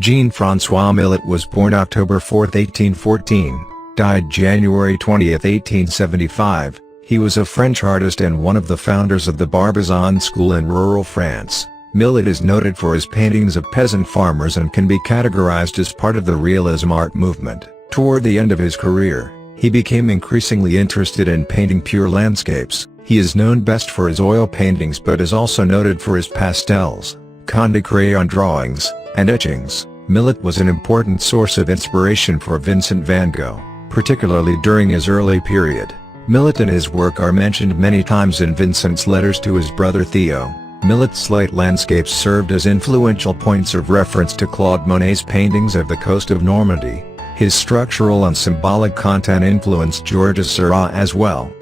Jean-Francois Millet was born October 4, 1814, died January 20, 1875. He was a French artist and one of the founders of the Barbizon school in rural France. Millet is noted for his paintings of peasant farmers and can be categorized as part of the Realism art movement. Toward the end of his career, he became increasingly interested in painting pure landscapes. He is known best for his oil paintings but is also noted for his pastels, conte crayon drawings, and etchings. Millet was an important source of inspiration for Vincent van Gogh, particularly during his early period. Millet and his work are mentioned many times in Vincent's letters to his brother Theo. Millet's slate landscapes served as influential points of reference to Claude Monet's paintings of the coast of Normandy. His structural and symbolic content influenced Georges Seurat as well.